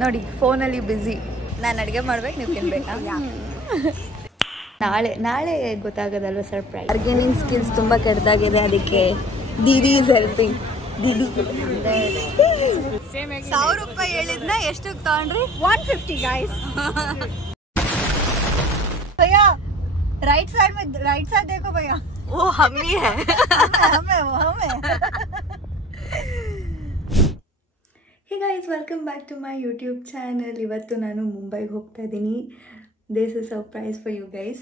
ನೋಡಿ ಫೋನಲ್ಲಿ ಬ್ಯುಸಿ. ನಾನು ಅಡುಗೆ ಮಾಡ್ಬೇಕು, ನೀವು ತಿನ್ಬೇಕಾ? ನಾಳೆ ಗೊತ್ತಾಗೋದಲ್ವ ಸರ್ಪ್ರೈಸ್. ಬಾರ್ಗೇನಿಂಗ್ ಸ್ಕಿಲ್ಸ್ ತುಂಬ ಕೆಟ್ಟದಾಗಿದೆ, ಅದಕ್ಕೆ ದೀದಿ ಈಸ್ ಹೆಲ್ಪಿಂಗ್. ದೀದಿ 1000 ರೂಪಾಯಿ ಹೇಳಿದ್ನ ಎಷ್ಟಕ್ಕೆ ತಗೊಂಡ್ರಿ? 150 गाइस. भैया राइट साइड देखो भैया, वो हम ही है. हमें Hey guys, welcome back to my YouTube channel. ಇವತ್ತು ನಾನು ಮುಂಬೈಗೆ ಹೋಗ್ತಾ ಇದ್ದೀನಿ. This is a surprise for you guys.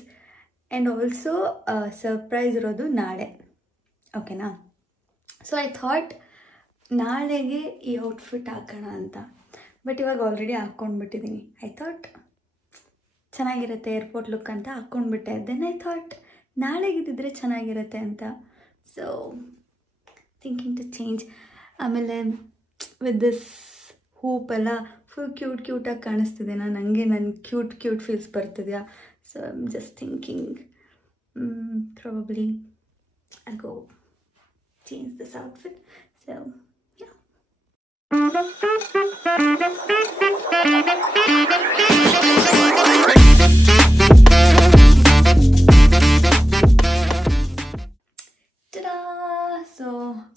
And also surprise ಇರೋದು ನಾಳೆ, ಓಕೆನಾ? ಸೊ ಐ ಥಾಟ್ ನಾಳೆಗೆ ಈ ಔಟ್ಫಿಟ್ ಹಾಕೋಣ ಅಂತ, ಬಟ್ ಇವಾಗ ಆಲ್ರೆಡಿ ಹಾಕ್ಕೊಂಡ್ಬಿಟ್ಟಿದ್ದೀನಿ. ಐ ಥಾಟ್ ಚೆನ್ನಾಗಿರುತ್ತೆ ಏರ್ಪೋರ್ಟ್ ಲುಕ್ ಅಂತ ಹಾಕ್ಕೊಂಡ್ಬಿಟ್ಟೆ. ದೆನ್ ಐ ಥಾಟ್ ನಾಳೆಗಿದ್ದಿದ್ರೆ ಚೆನ್ನಾಗಿರುತ್ತೆ ಅಂತ. So thinking to change. ಆಮೇಲೆ ವಿತ್ ದಿಸ್ ಹೂಪ್ ಎಲ್ಲ ಫುಲ್ ಕ್ಯೂಟಾಗಿ ಕಾಣಿಸ್ತಿದೆ. ನನಗೆ ಕ್ಯೂಟ್ ಫೀಲ್ಸ್ ಬರ್ತಿದೆಯಾ? So I am just thinking probably I'll go change this outfit. So yeah. Ta-da! So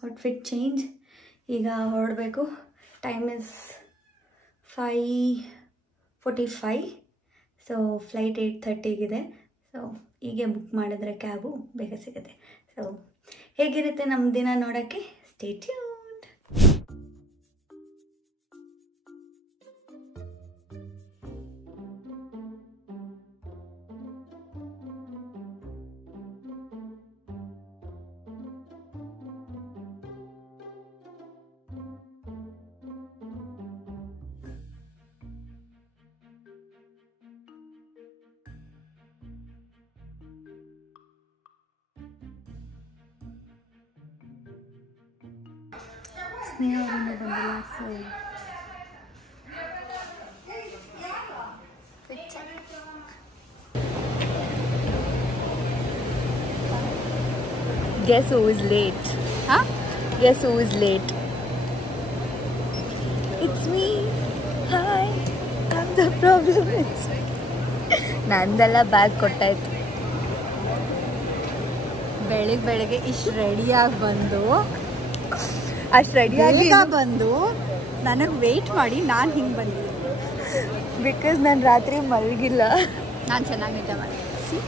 outfit change. ಈಗ ಹೊರಡಬೇಕು. Time is 5:45. ಸೊ ಫ್ಲೈಟ್ 8:30ಗಿದೆ. So ಹೀಗೆ ಬುಕ್ ಮಾಡಿದ್ರೆ ಕ್ಯಾಬು ಬೇಗ ಸಿಗುತ್ತೆ. ಸೊ ಹೇಗಿರುತ್ತೆ ನಮ್ಮ ದಿನ ನೋಡೋಕ್ಕೆ? Stay tuned. ಸ್ನೇಹ ಬಂದಿಲ್ಲ. So guess who is late? Huh? Guess who is late? It's me. Hi. I'm the problem. It's me. ನಂದೆಲ್ಲ ಬ್ಯಾಗ್ ಕೊಟ್ಟಾಯ್ತು. ಬೆಳಿಗ್ಗೆ ಇಷ್ಟು ರೆಡಿಯಾಗಿ ಬಂದು ನನಗೆ ವೆಯ್ಟ್ ಮಾಡಿ ನಾನು ಹಿಂಗೆ ಬಂದಿದ್ದೀನಿ. ಬಿಕಾಸ್ ನಾನು ರಾತ್ರಿ ಮಲಗಿಲ್ಲ. ನಾನು ಚೆನ್ನಾಗಿ ನಿದ್ದೆ ಮಾಡಿದ್ದೀನಿ.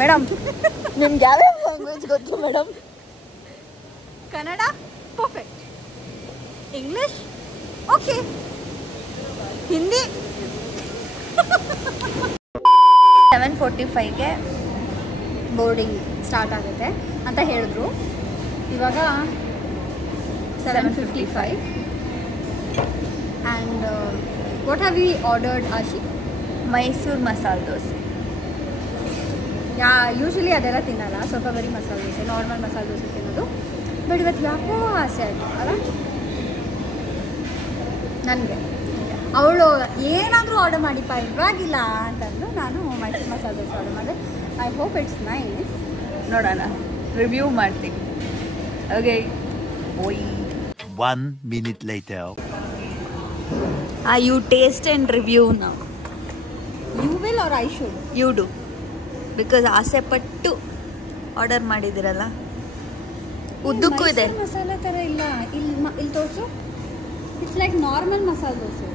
ಮೇಡಮ್ ನಿಮ್ಗೆ ಯಾವ್ಯಾವ ಲ್ಯಾಂಗ್ವೇಜ್ ಗೊತ್ತು madam? Kannada perfect, English okay, Hindi 7:45ಗೆ ಬೋರ್ಡಿಂಗ್ ಸ್ಟಾರ್ಟ್ ಆಗುತ್ತೆ ಅಂತ ಹೇಳಿದ್ರು. ಇವಾಗ 7:55 and what have we ordered Ashi? Mysore masala dosa. Usually ಅದೆಲ್ಲ ತಿನ್ನಲ್ಲ, ಸ್ವಲ್ಪ ಬರೀ ಮಸಾಲೆ ದೋಸೆ, ನಾರ್ಮಲ್ ಮಸಾಲೆ ದೋಸೆ ತಿನ್ನೋದು. ಬಟ್ ಇವತ್ತು ಯಾಕೋ ಆಸೆ ಆಯಿತು ಅಲ್ಲ ನನಗೆ. ಅವಳು ಏನಾದರೂ ಆರ್ಡರ್ ಮಾಡಿಪ್ಪ ಇವಾಗಿಲ್ಲ ಅಂತಂದು ನಾನು ಮೈಸೂರು ಮಸಾಲೆ ದೋಸೆ ಆರ್ಡರ್ ಮಾಡಿದೆ. I hope it's nice. ನೋಡೋಣ, ರಿವ್ಯೂ ಮಾಡ್ತೀನಿ. Okay. Boy. 1 minute later. You taste and review now. You will or I should? You do. Because ಆಸೆ ಪಟ್ಟು ಆರ್ಡರ್ ಮಾಡಿದಿರಲ್ಲ. ಉದ್ದಕ್ಕೂ ಇದೆ. ಮಸಾಲೆ ಥರ ಇಲ್ಲ. ಇಲ್ಲಿ ತೋರಿಸು. It's like normal masala dosa.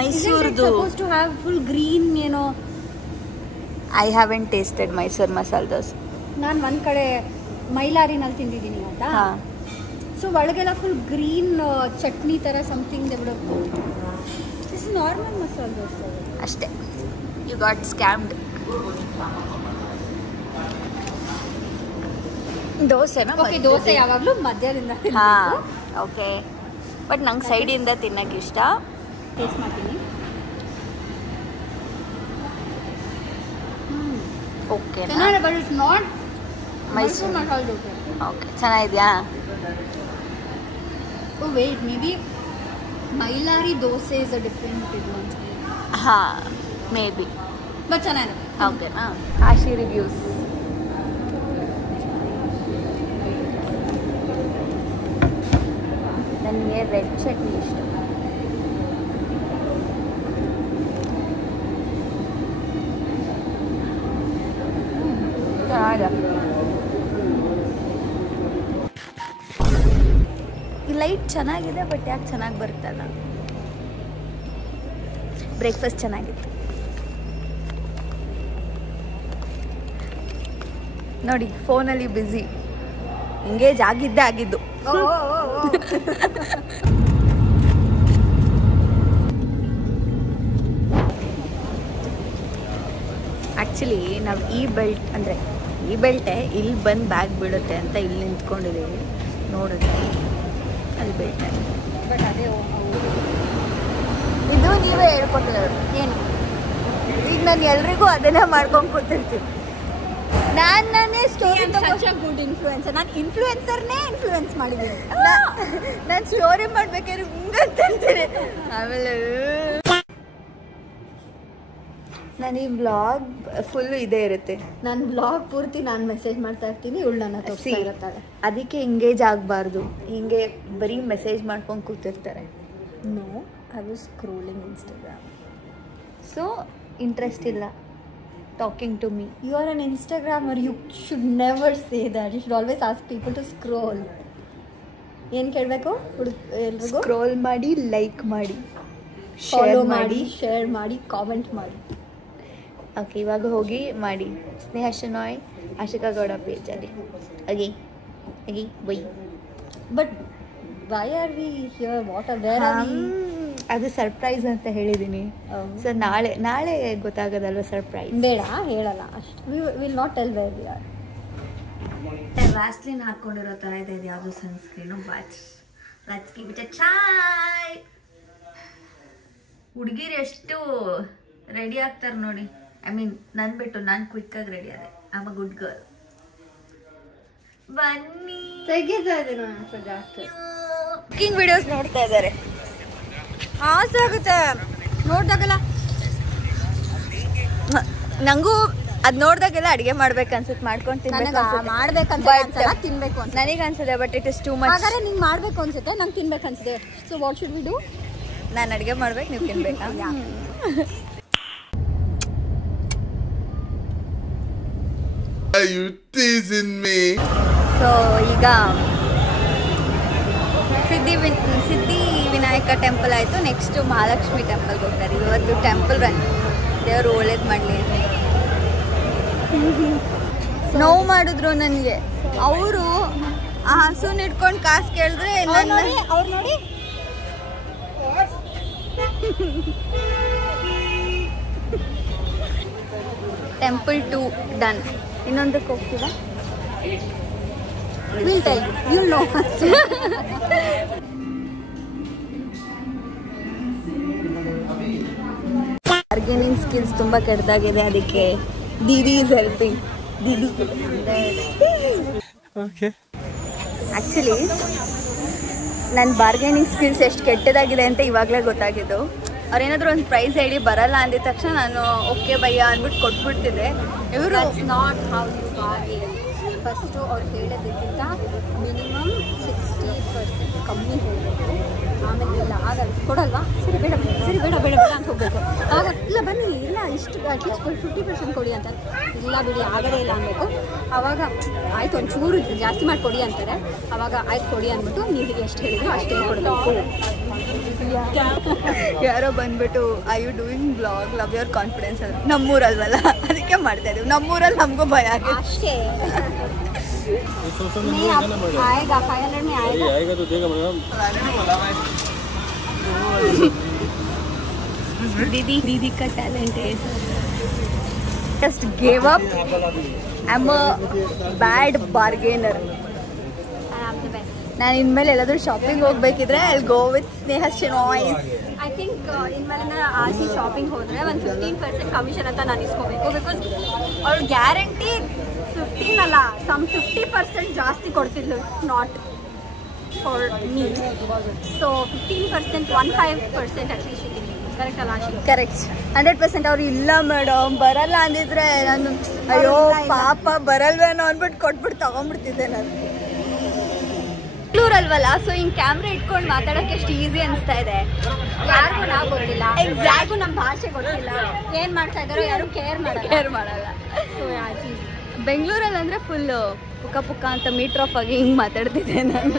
ಮೈಸೂರ್ದು. Supposed to have full green, you know. I haven't tasted Mysuru masala dosa. ನಾನು ಒಂದು ಕಡೆ ಮೈಲಾರಿನಲ್ಲಿ ತಿಂದಿದ್ದೀನಿ ಅಂತ. ಸೊ ಒಳಗೆಲ್ಲ ಫುಲ್ ಗ್ರೀನ್ ಚಟ್ನಿ ಥರ ಸಮಥಿಂಗ್ ಬಿಡುತ್ತೆ. ದಿಸ್ ನಾರ್ಮಲ್ ಮಸಾಲೆ ದೋಸೆ ಅಷ್ಟೇ. You got scammed. ದೋಸೆನಾ? ಓಕೆ, ದೋಸೆ ಯಾವಾಗಲೂ ಮಧ್ಯದಿಂದ ಹಾಂ ಓಕೆ. ಬಟ್ ನಂಗೆ ಸೈಡಿಂದ ತಿನ್ನೋಕ್ಕೆ ಇಷ್ಟ. ಟೇಸ್ಟ್ ಮಾಡ್ತೀನಿ. Okay, but it's not Mysore masala dosa. Okay, ಚೆನ್ನಾಗಿದೆಯಾ? Oh wait, maybe Mylari dosa is a different one. ಹಾಂ, ಮೇ ಬಿ. ಬಟ್ ಚೆನ್ನಾಗಿದೆ. ಓಕೆನಾ? ಆಶಿ ರಿವ್ಯೂಸ್. ನನಗೆ ರೆಡ್ ಚಟ್ನಿ ಇಷ್ಟ. ಈ ಲೈಟ್ ಚೆನ್ನಾಗಿದೆ, ಬಟ್ ಯಾಕೆ ಚೆನ್ನಾಗಿ ಬರ್ತಲ್ಲ. ಬ್ರೇಕ್ಫಾಸ್ಟ್ ಚೆನ್ನಾಗಿತ್ತು ನೋಡಿ. ಫೋನಲ್ಲಿ ಬ್ಯುಸಿ, ಎಂಗೇಜ್ ಆಗಿದ್ದು. ಆ್ಯಕ್ಚುಲಿ ನಾವು ಈ ಬೆಲ್ಟೇ ಇಲ್ಲಿ ಬಂದು ಬ್ಯಾಗ್ ಬೀಳುತ್ತೆ ಅಂತ ಇಲ್ಲಿ ನಿಂತ್ಕೊಂಡಿದ್ದೀವಿ. ನೋಡಿದ್ರೆ ಅಲ್ಲಿ ಬೆಲ್ಟೆ, ಬಟ್ ಅದೇ ಇದು ನೀವೇ ಹೇಳ್ಕೊಟ್ಟಿರೋದು ಏನು. ಈಗ ನಾನು ಎಲ್ರಿಗೂ ಅದನ್ನೇ ಮಾಡ್ಕೊಂಡು ಕೂತಿರ್ತೀನಿ. ನಾನೇ ಸ್ಟೋರಿ ಗುಡ್ ಇನ್ಫ್ಲೂಯೆನ್ಸರ್. ನಾನು ಇನ್ಫ್ಲೂಯೆನ್ಸರ್ನೇ ಇನ್ಫ್ಲೂಯೆನ್ಸ್ ಮಾಡಿದ್ದೀನಿ. ನಾನು ಸ್ಟೋರಿ ಮಾಡ್ಬೇಕಾದ್ರೆ ಹಿಂಗಂತೀನಿ. ಆಮೇಲೆ ನಾನು ಈ ವ್ಲಾಗ್ ಫುಲ್ಲು ಇದೇ ಇರುತ್ತೆ. ನನ್ನ ವ್ಲಾಗ್ ಪೂರ್ತಿ ನಾನು ಮೆಸೇಜ್ ಮಾಡ್ತಾ ಇರ್ತೀನಿ, ಇವಳು ನನ್ನ ತೋರಿಸ್ತಾ ಇರ್ತಾಳೆ. ಅದಕ್ಕೆ ಎಂಗೇಜ್ ಆಗಬಾರ್ದು, ಹಿಂಗೆ ಬರೀ ಮೆಸೇಜ್ ಮಾಡ್ಕೊಂಡು ಕೂತಿರ್ತಾರೆ. No, I was scrolling Instagram. So interest ಇಲ್ಲ talking to me. You are an Instagrammer. You should never say that. You should always ask people to scroll. ಏನು ಕೇಳಬೇಕು ಎಲ್ರಿಗೂ? ಸ್ಕ್ರೋಲ್ ಮಾಡಿ, ಲೈಕ್ ಮಾಡಿ, ಫಾಲೋ ಮಾಡಿ, ಶೇರ್ ಮಾಡಿ, ಕಾಮೆಂಟ್ ಮಾಡಿ. Okay, ಇವಾಗ ಹೋಗಿ ಮಾಡಿ. ಸ್ನೇಹ ಶೆನಾಯ್, ಆಶಿಕಾ ಗೌಡ ಪೇಜಲ್ಲಿ ಅಗಿ bye. But why are we here? What are where are we? ಅದು ಸರ್ಪ್ರೈಸ್ ಅಂತ ಹೇಳಿದ್ದೀನಿ. ಸೊ ನಾಳೆ ಗೊತ್ತಾಗೋದಲ್ವ ಸರ್ಪ್ರೈಸ್. ಬೇಡ, ಹೇಳಲ್ಲ ಅಷ್ಟು. Will not tell where we are. Vaseline ಹಾಕ್ಕೊಂಡಿರೋ ಥರ ಇದೆ. ಇದು ಯಾವುದು sunscreen. But let's give it a try. ಹುಡುಗಿರು ಎಷ್ಟು ರೆಡಿ ಆಗ್ತಾರೆ ನೋಡಿ. ಐ ಮೀನ್ ನಾನು ಬಿಟ್ಟು ನಾನು ಕ್ವಿಕ್ಕಾಗಿ ರೆಡಿ ಆದೆ. I am a good girl. ಬನ್ನಿ, ತೆಗಿತಾ ಇದ್ದೀನಿ ಜಾಸ್ತಿ. ಕುಕಿಂಗ್ ವಿಡಿಯೋಸ್ ನೋಡ್ತಾ ಇದ್ದಾರೆ. ಆಸೆ ಆಗುತ್ತೆ ನೋಡ್ದಾಗಲ್ಲ. ನಂಗೂ ಅದು ನೋಡಿದಾಗೆಲ್ಲ ಅಡುಗೆ ಮಾಡ್ಬೇಕು ಅನ್ಸುತ್ತೆ. ಮಾಡ್ಕೊಂಡು ಮಾಡ್ಬೇಕಂತ ತಿನ್ಬೇಕು ಅಂತ ನನಗೆ ಅನ್ಸುತ್ತೆ. But it is too much. ಹಾಗಾದ್ರೆ ನಿಂಗೆ ಮಾಡ್ಬೇಕು ಅನ್ಸುತ್ತೆ, ನಂಗೆ ತಿನ್ಬೇಕು ಅನ್ಸುತ್ತೆ. So what should we do? ನಾನು ಅಡುಗೆ ಮಾಡ್ಬೇಕು, ನೀವು ತಿನ್ಬೇಕಾ? Are you teasing me? So ಈಗ ಸಿದ್ಧಿ ವಿನಾಯಕ ಟೆಂಪಲ್ ಆಯಿತು. ನೆಕ್ಸ್ಟ್ ಮಹಾಲಕ್ಷ್ಮಿ ಟೆಂಪಲ್ಗೆ ಹೋಗ್ತಾರೆ. ಇವತ್ತು ಟೆಂಪಲ್ ರನ್. ದೇವರು ಒಳ್ಳೇದು ಮಾಡಲಿ. ನೋವು ಮಾಡಿದ್ರು ನನಗೆ. ಅವರು ಆ ಹಸುನ ಇಟ್ಕೊಂಡು ಕಾಸು ಕೇಳಿದ್ರೆ ಅವ್ರು ನೋಡಿ ಟೆಂಪಲ್ 2 ಡನ್. ಇನ್ನೊಂದಕ್ಕೆ ಹೋಗ್ತೀವ. Will tell you know. Bargaining skills ತುಂಬ ಕೆಟ್ಟದಾಗಿದೆ. ಅದಕ್ಕೆ ದೀದಿ ಈಸ್ ಹೆಲ್ಪಿಂಗ್. ದೀದಿ ಆ್ಯಕ್ಚುಲಿ ನನ್ನ ಬಾರ್ಗೇನಿಂಗ್ ಸ್ಕಿಲ್ಸ್ ಎಷ್ಟು ಕೆಟ್ಟದಾಗಿದೆ ಅಂತ ಇವಾಗಲೇ ಗೊತ್ತಾಗಿದ್ದು. ಅವ್ರೇನಾದರೂ ಒಂದು ಪ್ರೈಸ್ ಹೇಳಿ ಬರಲ್ಲ ಅಂದಿದ ತಕ್ಷಣ ನಾನು ಓಕೆ ಭಯ್ಯ ಅಂದ್ಬಿಟ್ಟು ಕೊಟ್ಬಿಡ್ತಿದ್ದೆ. ಇವರು not how you bargain. First ಅವ್ರು ಹೇಳೋದಕ್ಕಿಂತ ಮಿನಿಮಮ್ 60% ಕಮ್ಮಿ ಹೇಳಬೇಕು. ಆಮೇಲೆ ಇಲ್ಲ ಆಗಲ್ಲ, ಕೊಡಲ್ವಾ, ಸರಿ ಬೇಡ ಅಂತ ಹೋಗಬೇಕು. ಆಗ ಇಲ್ಲ ಬನ್ನಿ, ಇಲ್ಲ ಇಷ್ಟು ಅಟ್ಲೀಸ್ಟ್ 50% ಕೊಡಿ ಅಂತ. ಇಲ್ಲ ಬಿಡಿ ಆಗೋದೇ ಇಲ್ಲ ಅನ್ಬೇಕು. ಆವಾಗ ಆಯ್ತು ಒಂಚೂರು ಜಾಸ್ತಿ ಮಾಡಿ ಕೊಡಿ ಅಂತಾರೆ. ಆವಾಗ ಆಯ್ತು ಕೊಡಿ ಅಂದ್ಬಿಟ್ಟು ನೀವು ಎಷ್ಟು ಹೇಳಿದ್ರು ಅಷ್ಟೇ ಕೊಡಬೇಕು. ಯಾರೋ ಬಂದ್ಬಿಟ್ಟು I you doing blog love your confidence ಅಂತ. ನಮ್ಮೂರಲ್ವಲ್ಲ, ಅದಕ್ಕೆ ಮಾಡ್ತಾ ಇದೀವಿ. ನಮ್ಮೂರಲ್ಲಿ ನಮಗೂ ಭಯ ಆಗಿದೆ ಅಷ್ಟೇ. ಆएगा 500 में आएगा तो देगा मैडम. दीदी का टैलेंट है. Just gave up. I'm a bad bargainer. ನಾನು ಇನ್ಮೇಲೆ ಎಲ್ಲಾದರೂ ಶಾಪಿಂಗ್ ಹೋಗ್ಬೇಕಿದ್ರೆ I'll go with Sneha Shenoy's. I think ಇನ್ಮೇಲೆ ಆಸಿ ಶಾಪಿಂಗ್ ಹೋದರೆ ಒಂದು 15% ಕಮಿಷನ್ ಅಂತ ನಾನು ಇಸ್ಕೋಬೇಕು. ಬಿಕಾಸ್ ಅವ್ಳು ಗ್ಯಾರಂಟಿ 15 ಅಲ್ಲ, ಸಮ್ 50% ಜಾಸ್ತಿ ಕೊಡ್ತಿದ್ಲು. Not for me. So 15%, 15% at least ಸಿಕ್ಕಿದ್ವಿ. ಕರೆಕ್ಟ್ ಅಲ್ಲ ಆಶಿ? ಕರೆಕ್ಟ್, 100%. ಅವ್ರು ಇಲ್ಲ ಮೇಡಮ್ ಬರಲ್ಲ ಅಂದಿದ್ರೆ ನಾನು ಅಯ್ಯೋ ಪಾಪ ಬರಲ್ವೇನೋ ಅಂದ್ಬಿಟ್ಟು ಕೊಟ್ಬಿಟ್ಟು ತೊಗೊಂಡ್ಬಿಡ್ತಿದ್ದೆ ನಾನು. ಬೆಂಗಳೂರಲ್ವಲ್ಲ, ಸೊ ಹಿಂಗ್ ಕ್ಯಾಮ್ರಾ ಇಟ್ಕೊಂಡು ಮಾತಾಡೋಕೆ ಎಷ್ಟು ಈಸಿ ಅನಿಸ್ತಾ ಇದೆ. ಯಾರಿಗೂ ನಾವು ಗೊತ್ತಿಲ್ಲ, Exactly. ಯಾರಿಗೂ ನಮ್ಮ ಭಾಷೆ ಗೊತ್ತಿಲ್ಲ, ಏನ್ ಮಾಡ್ತಾ ಇದಾರೋ ಯಾರು ಕೇರ್ ಮಾಡಲ್ಲ. ಸೊ ಬೆಂಗಳೂರಲ್ಲಿ ಅಂದ್ರೆ ಫುಲ್ ಪುಕ್ಕ ಪುಕ್ಕ ಅಂತ ಮೀಟರ್ ಆಫ್ ಆಗಿ ಹಿಂಗ್ ಮಾತಾಡ್ತಿದ್ದೆ ನಾನು.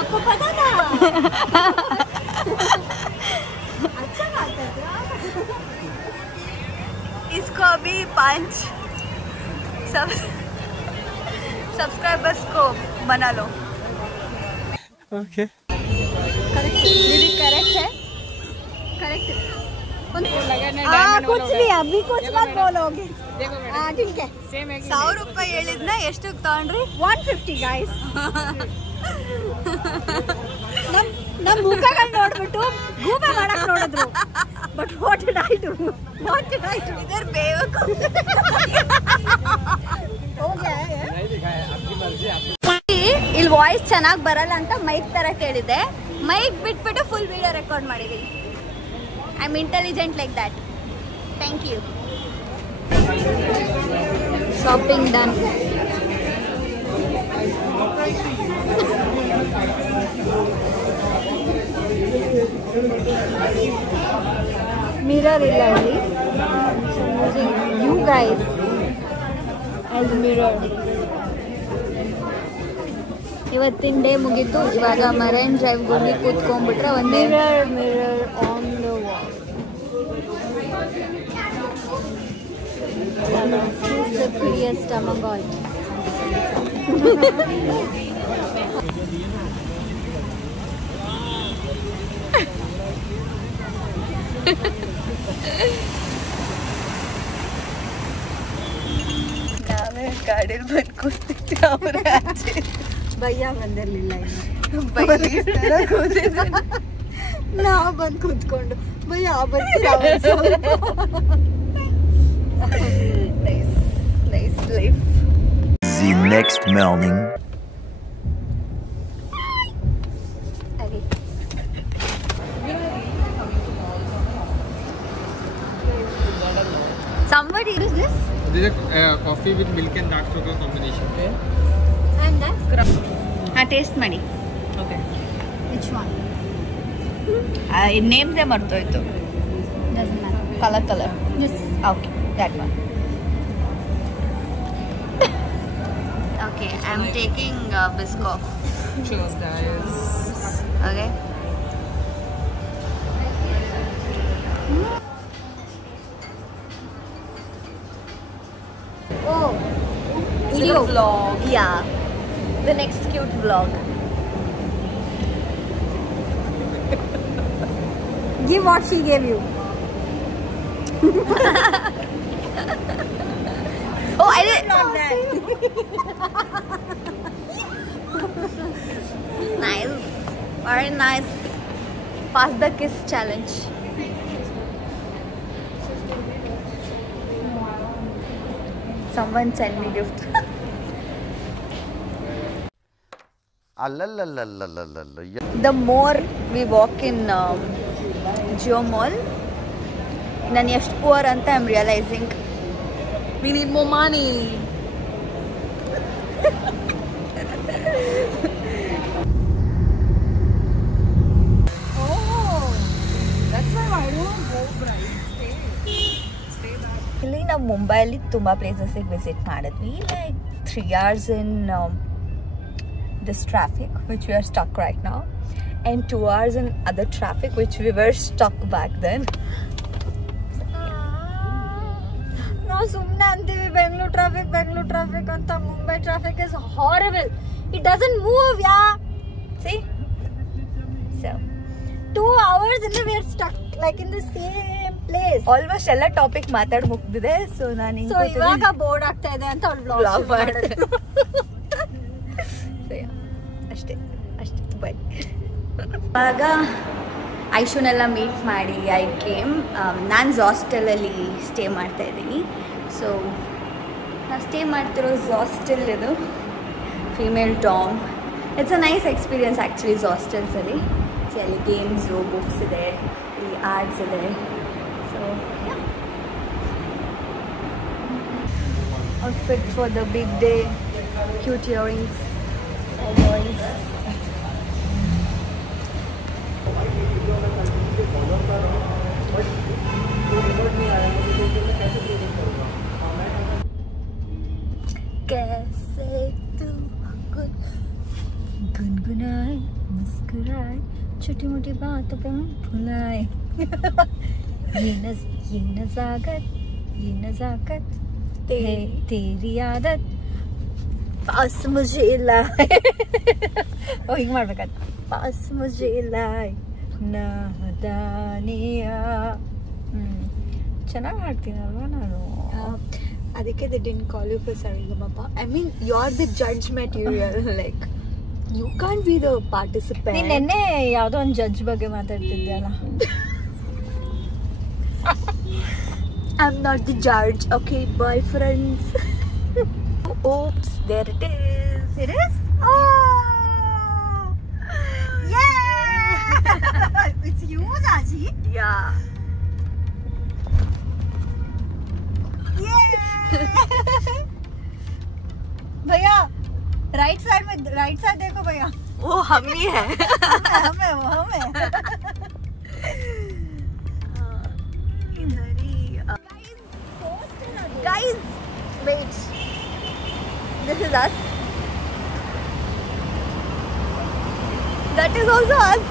आपको पता था? अच्छा बात है। इसको अभी 5 सब्सक्राइबर्स को बना लो. Okay. करेक्ट दीदी, करेक्ट है, करेक्ट। कुछ भी अभी कुछ मत बोलोगे। हाँ ठीक है। 1000 ರೂಪಾಯಿ ಹೇಳಿದ್ನ ಎಷ್ಟು ತಗೊಂಡ್ರಿ? 150 गाइस। ನಮ್ಮ ಮುಖಗಳು ನೋಡ್ಬಿಟ್ಟು ಗೂಬೆ ಮಾಡಕ್ ನೋಡಿದ್ರು. But what did I do? ಇದರ್ ಬೇವಕು. ಇಲ್ಲಿ ವಾಯ್ಸ್ ಚೆನ್ನಾಗಿ ಬರಲ್ಲ ಅಂತ ಮೈಕ್ ತರ ಕೇಳಿದೆ. ಮೈಕ್ ಬಿಟ್ಬಿಟ್ಟು ಫುಲ್ ವಿಡಿಯೋ ರೆಕಾರ್ಡ್ ಮಾಡಿದೀನಿ. I am intelligent like that. Thank you. Shopping done. Mirror ಇಲ್ಲ ಇಲ್ಲಿ. You guys as mirror. ಇವತ್ತಿನ ಡೇ ಮುಗೀತು. ಇವಾಗ ಮರೈನ್ ಡ್ರೈವ್ ಹೋಗಿ ಕೂತ್ಕೊಂಡ್ಬಿಟ್ರೆ ಒಂದೇ mirror on the wall. Who's the prettiest among all? ನಾವೇ ಗಾಡಿಯಲ್ಲಿ ಬಂದು ಕೂತಿದ್ದೆ. ಅವ್ರ ಆಚೆ ಭಯ್ಯ ಬಂದಿರಲಿಲ್ಲ ಇನ್ನು. ನಾವು ಬಂದು ಕೂತ್ಕೊಂಡು ಭಯ್ಯ ಬರ್ತೀರಾ? Nice life. The next morning. Okay. Somebody is this? This is a coffee with milk and dark chocolate combination. And that? Taste ಮಾಡಿ. Okay. Which one? ನೇಮ್ಸೇ ಮರ್ತೋಯ್ತು. Doesn't matter. Colour. This. Okay, that one. Okay, I'm taking Biscoff. Cheers, guys. Okay. Oh. Is it a vlog? Yeah. The next cute vlog. Give what she gave you. Oh, I didn't know that. Nice. Very nice. Pass the kiss challenge. Someone send me gift. The more we walk in Jio Mall, ನಾನು ಎಷ್ಟು poor ಅಂತ I am realising. We need more money. ಇಲ್ಲಿ ನಾವು ಮುಂಬೈಲಿ ತುಂಬ ಪ್ಲೇಸಸ್ಸಿಗೆ visit ಮಾಡಿದ್ವಿ. Like 3 hours in this traffic which we are stuck right now, and 2 hours in other traffic which we were stuck back then. ನಾವು ಸುಮ್ಮನೆ ಅಂತೀವಿ Bengaluru traffic ಅಂತ. Mumbai traffic is horrible. It doesn't move. Yeah See? So 2 hours in we are stuck like in the same place. Almost ಎಲ್ಲ topic ಮಾತಾಡಿ ಮುಗ್ದಿದೆ. So ನಾನು so ಇವಾಗ board ಆಗ್ತಾ ಇದೆ ಅಂತ ಅವ್ಳು Vlog ಬ್ಲಾಗ್ ಮಾಡಿದ್ರು. ಅಷ್ಟೇ ಬೈ. ಇವಾಗ ಐಶುನೆಲ್ಲ ಮೀಟ್ ಮಾಡಿ ಐ ಕೇಮ್. ನಾನು ಹಾಸ್ಟೆಲಲ್ಲಿ ಸ್ಟೇ ಮಾಡ್ತಾ ಇದ್ದೀನಿ. ಸೊ ನಾವು ಸ್ಟೇ ಮಾಡ್ತಿರೋದು ಹಾಸ್ಟೆಲ್, ಇದು female dorm. It's a nice experience actually ಹಾಸ್ಟೆಲ್ಸಲ್ಲಿ. ಸೊ ಅಲ್ಲಿ ಗೇಮ್ಸು, ಬುಕ್ಸ್ ಇದೆ, ಇಲ್ಲಿ ಆರ್ಟ್ಸ್ ಇದೆ, outfit for the big day. Cute earrings for boys. कैसे तू गुनगुनाए मुस्कुराए छोटी मोटी बातों पे मन भुलाए ये नजाकत तेरी आदत पास मुझे लाए ಹಿಂಗೆ ಮಾಡ್ಬೇಕಾದ್ರೆ पास मुझे लाए ನಾದಾನಿಯ ಚೆನ್ನಾಗಿ ಹಾಡ್ತೀನಲ್ವಾ ನಾನು ಅದಕ್ಕೆ they didn't call you for Saregama. I mean, you're the judge material. Like, you can't be the participant. ನೀನು ನೆನ್ನೆ ಯಾವುದೋ ಒಂದು ಜಡ್ಜ್ ಬಗ್ಗೆ ಮಾತಾಡ್ತಿದ್ಯಲ್ಲ. I'm not the judge, okay, boyfriends. Oops, there it is. It is? Oh! Yeah! It's you, Raji? Yeah. भैया right side देखो भैया वो हम ही है वो हम है guys wait, this is us, that is also us.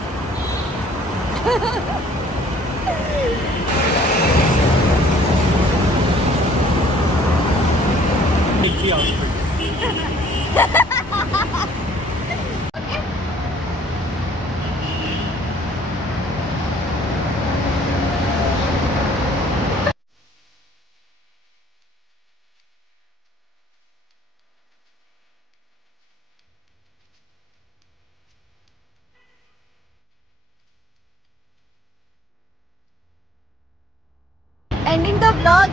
Ending the vlog.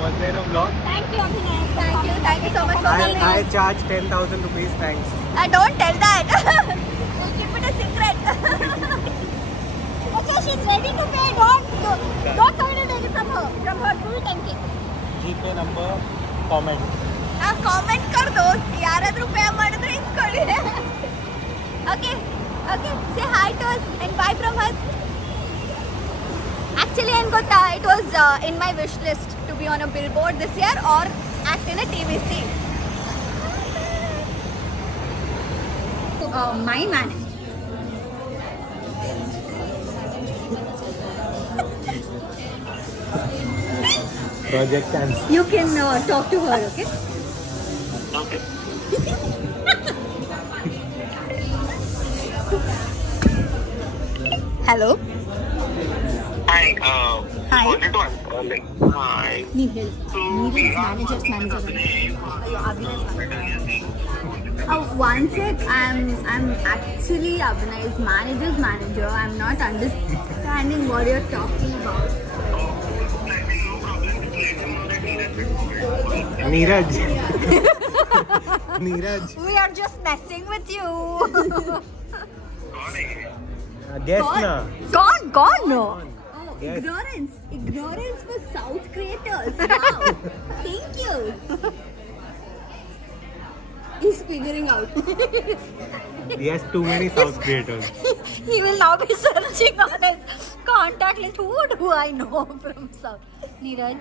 Was there a vlog? Thank you, Abhinay. Thank you so much for coming. I charge 10,000 rupees, thanks. Don't tell that. We'll keep it a secret. Okay, she's ready to pay. Don't find it ready from her full tank. GP number, comment. Comment कर दो याराದ್ರೂ pay ಮಾಡಿದ್ರೆ ಇಸ್ಕೊಳ್ಳಿ. Okay, say hi to us and bye from us. Actually, it was in my wish list to be on a billboard this year or act in a TVC. My manager. Project cancel. You can talk to her, okay? Okay. Hello. Hi. Hi. Wanted to ask, hi. So we are Manager's manager. One sec, I'm actually Abhinay's manager's manager. I'm not understanding what you're talking about. Neeraj. Neeraj. We are just messing with you. Guess na. Gone, no. Yes. Ignorance for South creators. Wow. Thank you. He's figuring out. He has too many South creators. He will now be searching on his contact list. Who do I know from South? Neeraj?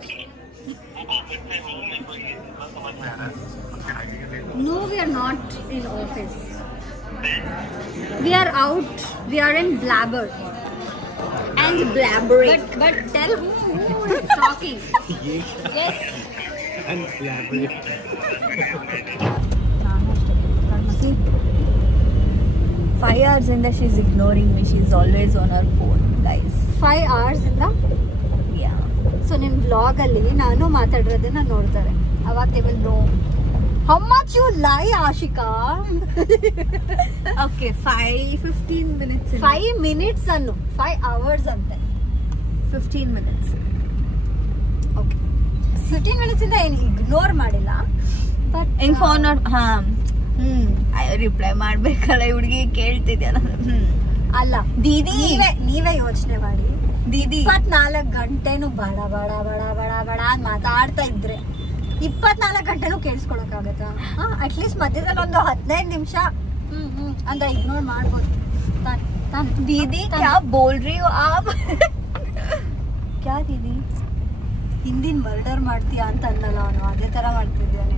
No, we are not in office. We are out. We are in blabber. And blabbering. But tell who is talking. Yes. And blabbering. See? 5 hours in that she's ignoring me. She's always on her phone, guys. 5 hours in the Yeah. So ನಿಮ್ಮ ವ್ಲಾಗಲ್ಲಿ ನಾನು ಮಾತಾಡಿರೋದನ್ನ ನೋಡ್ತಾರೆ ಅವಾಗ they will know how much you lie, Ashika. Okay, 15 minutes. 5 minutes ಅನ್ನು 5 hours ಅಂತೆ 15 minutes. Okay 15 minutes ಇಂದ ಏನು ignore ಮಾಡಿಲ್ಲ ಬಟ್ ಹಿಂಗ್ ಫೋನ್ ರಿಪ್ಲೈ ಮಾಡ್ಬೇಕಲ್ಲ ಹುಡುಗಿ ಕೇಳ್ತಿದ್ಯಲ್ಲ ಅಲ್ಲ ದೀದಿ ನೀವೇ ಯೋಚನೆ ಮಾಡಿ ದೀದಿ 24 ಗಂಟೆನೂ ಬಡ ಬಡ ಬಡ ಬಡ ಬಡ ಅಂತ ಮಾತಾಡ್ತಾ ಇದ್ರೆ 24 ಗಂಟೆನೂ ಕೇಳಿಸ್ಕೊಳಕ್ಕಾಗತ್ತಾ? ಅಟ್ಲೀಸ್ಟ್ ಮಧ್ಯದಲ್ಲಿ ಒಂದು 15 ನಿಮಿಷ ಅಂತ ಇಗ್ನೋರ್ ಮಾಡ್ಬೋದು. दीदी क्या बोल रही हो आप? क्या दीदी? ಹಿಂದಿನ ಮರ್ಡರ್ ಮಾಡ್ತೀಯಾ ಅಂತ ಅನ್ನಲ್ಲ ಅವನು, ಅದೇ ತರ ಮಾಡ್ತಿದ್ದಾನೆ.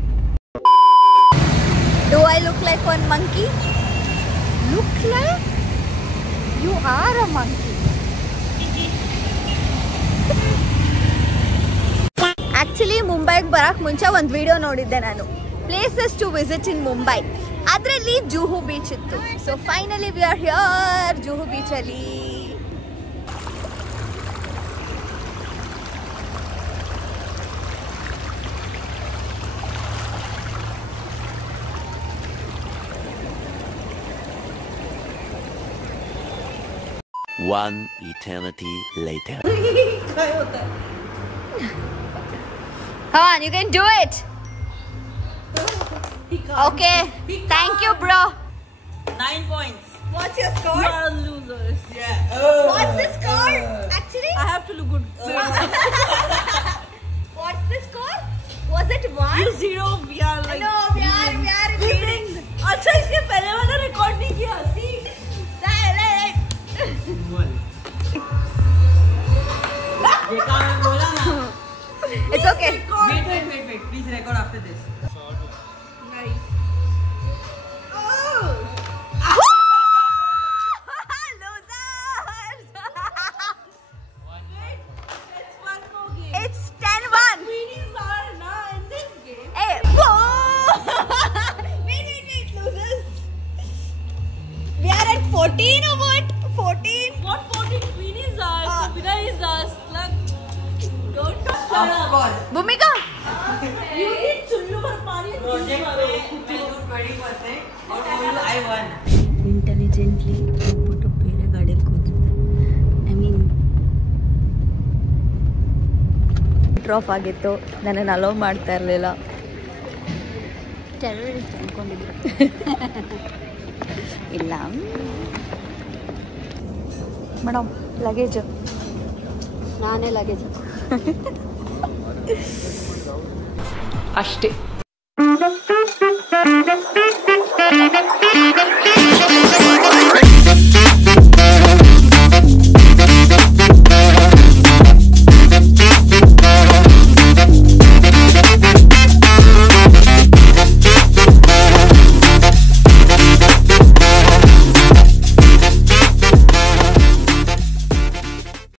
Do I look like one monkey? Look like you are a monkey. Actually ಮುಂಬೈಗೆ ಬರಕ್ಕೆ ಮುಂಚೆ ಒಂದು ವಿಡಿಯೋ ನೋಡಿದ್ದೆ ನಾನು, places to visit in Mumbai. ಅದರಲ್ಲಿ ಜುಹು ಬೀಚ್ ಇತ್ತು. So finally we are here Juhu ಬೀಚಲ್ಲಿ. One eternity later. Come on, you can do it. Okay, thank you, bro. 9 points. What's your score? You are losers. Yeah. What's the score? Actually, I have to look good. what's the score? Was it 1? You 0. We are like. No, we are leading. अच्छा इसके पहले वाला record नहीं किया. See. Right. ये काम मैं बोला ना. It's okay. Wait. Please record after this. Nice. It's 10-1. Queenies are not in this game. Hey, whoa! Wait, losers. We are at 14 or what? 14? What 14 queenies are? The winner is us. Like, don't talk. Of course. Bhumika. You need chullu bhar pani. Project में मैं do 20% और chullu I won. Intelligently ಹೋಗ್ಬಿಟ್ಟು ಬೇರೆ ಗಾಡಿಯಲ್ಲಿ ಕೂತಿದ್ದೆ. I mean drop ಆಗಿತ್ತು, ನನ್ನನ್ನು hello ಮಾಡ್ತಾ ಇರಲಿಲ್ಲ. ಟೆರರಿಸ್ಟ್ ಅನ್ಕೊಂಡಿದ್ರು. ಇಲ್ಲ ಮೇಡಮ್, ಲಗೇಜು ನಾನೇ ಲಗೇಜ್ ಅಷ್ಟೇ.